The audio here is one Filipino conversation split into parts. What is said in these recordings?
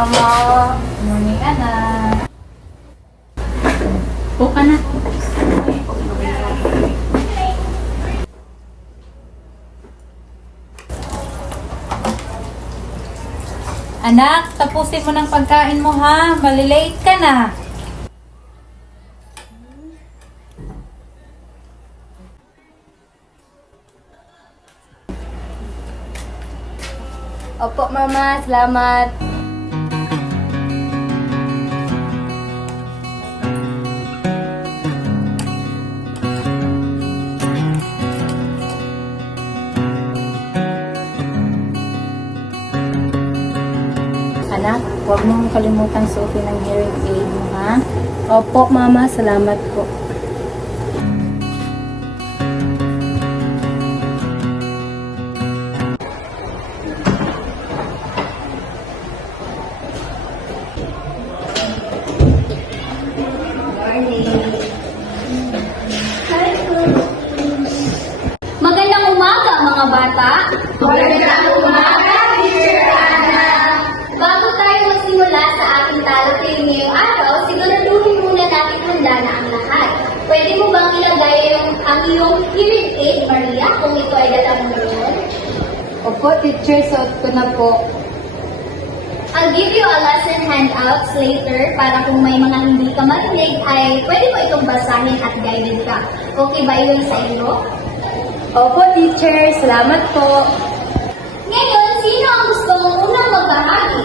Mama. Morning, anak. Upo ka na. Anak, tapusin mo ng pagkain mo ha. Malilate ka na. Opo, Mama. Salamat. Anak, huwag mong kalimutan suotin ng hearing aid mo ha. Opo, Mama. Salamat po. Magandang umaga, mga bata! Magandang umaga, Teacher Ana! Bago tayo magsimula sa ating talakay ngayong araw, siguraduhin muna natin handa na ang lahat. Pwede mo bang ilagay ang iyong hearing aid, Maria, kung ito ay dala mo ngayon? Opo, teacher. Suot ko na po. I'll give you a lesson handouts later para kung may mga hindi ka marinig ay pwede mo itong basahin at guided ka. Okay ba yun sa iyo? Opo, teacher. Salamat po. Ngayon, sino ang gusto mong unang magbahagi?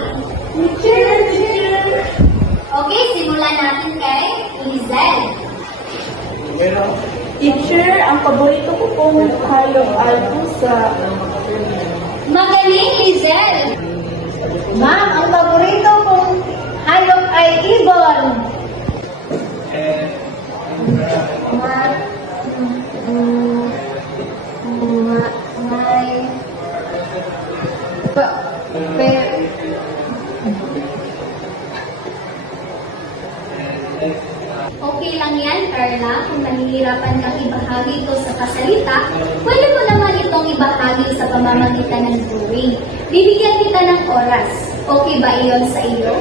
Okay, simulan natin kay Lizel. Teacher, ang paborito ko pong hayop ay pusa. Magaling, Lizel! Ma'am, ang paborito kong hayop ay ibon. Okay lang yan, Carla. Kung nahihirapan kang ibahagi ito sa kasalita, pwede mo naman itong ibahagi sa pamamagitan ng drawing. Bibigyan kita ng oras. Okay ba iyon sa iyo?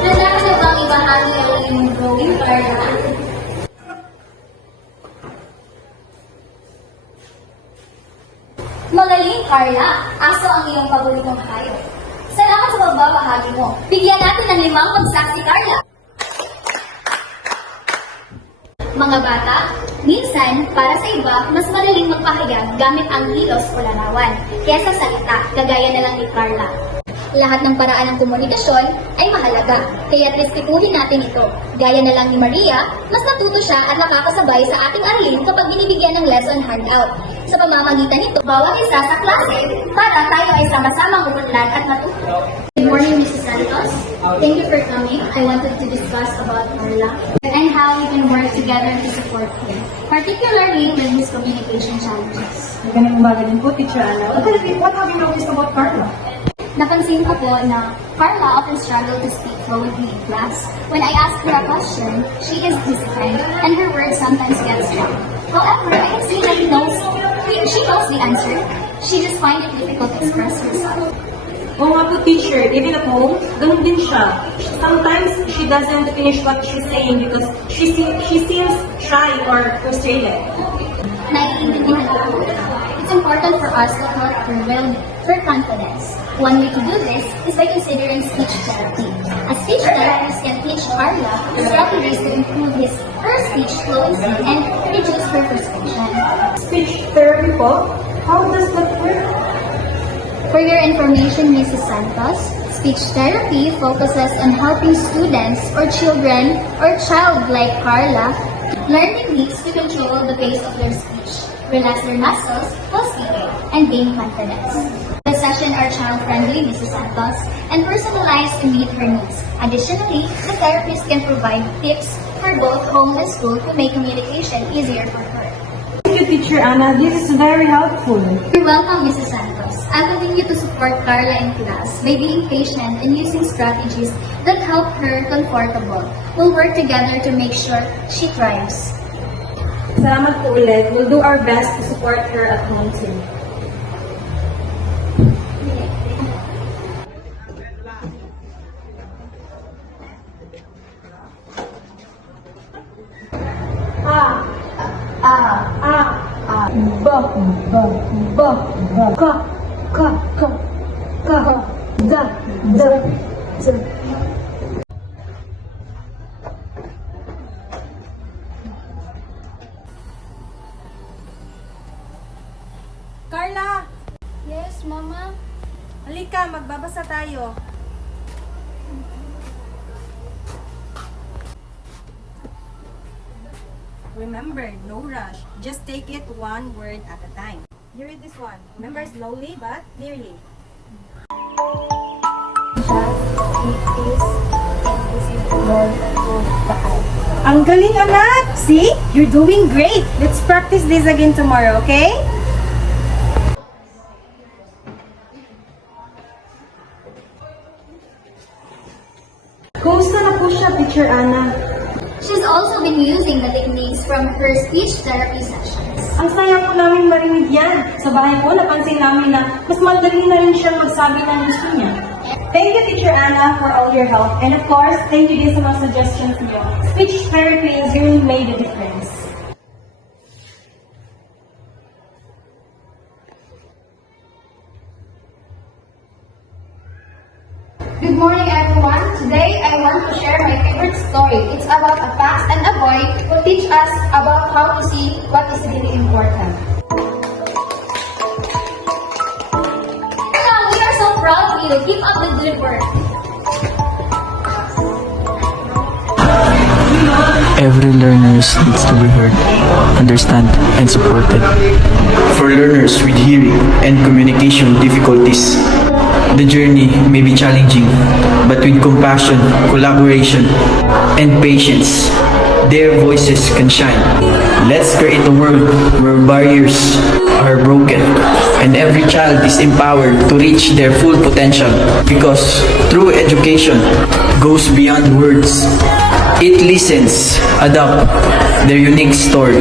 Handa ka na bang ibahagi ang iyong drawing, Carla? Magaling, Carla. Aso ang iyong paboritong hayop. Salamat sa pagbabahagi mo. Bigyan natin ng 5 bagsak si Carla. Mga bata, minsan, para sa iba, mas madaling magpahayag gamit ang kilos o larawan kaysa salita, kagaya na lang ni Carla. Lahat ng paraan ng komunikasyon ay mahalaga, kaya respetuhin natin ito. Gaya na lang ni Maria, mas natuto siya at nakakasabay sa ating aralin kapag binibigyan ng lesson handout. Sa pamamagitan nito, bawat isa sa klase para tayo ay sama-samang umunlad at matuto. Good morning, Mrs. Santos. Thank you for coming. I wanted to discuss about Carla and how we can work together to support him, particularly with his communication challenges. Magandang umaga din po, Teacher Ana. What have you noticed about Carla? Napansin ko po na Carla often struggle to speak fluently in class. When I ask her a question, she is hesitant and her words sometimes get stuck. However, I can see that she knows the answer. She just finds it difficult to express herself. Oo nga po, Teacher. Even at home, ganun din siya. Sometimes, she doesn't finish what she's saying because she seems shy or frustrated. Naiintindihan ko. It's important for us to help her build her confidence. One way to do this is by considering speech therapy. A speech therapist can teach Carla strategies to improve her speech fluency and reduce her frustration. Speech therapy po? How does that work? For your information, Mrs. Santos, speech therapy focuses on helping students or children or child like Carla learn techniques to control the pace of their speech, relax their muscles while speaking, and gain confidence. The sessions are child-friendly, Mrs. Santos, and personalized to meet her needs. Additionally, the therapist can provide tips for both home and school to make communication easier for her. Thank you, Teacher Ana. This is very helpful. You're welcome, Mrs. Santos. I'll continue to support Carla in class by being patient and using strategies that help her comfortable. We'll work together to make sure she thrives. Salamat po ulit. We'll do our best to support her at home too. Carla! Yes, Mama. Halika, magbabasa tayo. Remember, no rush. Just take it one word at a time. You read this one. Remember, slowly but clearly. Ang galing, anak! See? You're doing great! Let's practice this again tomorrow, okay? Kumusta na po siya, Teacher Ana? She's also been using the techniques from her speech therapy sessions. Ang saya po namin marinig yan. Sa bahay po, napansin namin na mas madali na rin siyang magsabi ng gusto niya. Thank you, Teacher Ana, for all your help. And of course, thank you din sa mga suggestions niyo. Speech therapy has really made a difference. Good morning, everyone. Today, I want to share my favorite story. It's about a fox and a boy who teach us about how to see what is really important. Carla, we are so proud of you. Keep up the good work. Every learner needs to be heard, understand, and supported. For learners with hearing and communication difficulties, the journey may be challenging, but with compassion, collaboration, and patience, their voices can shine. Let's create a world where barriers are broken and every child is empowered to reach their full potential, because true education goes beyond words. It listens, adapt their unique story.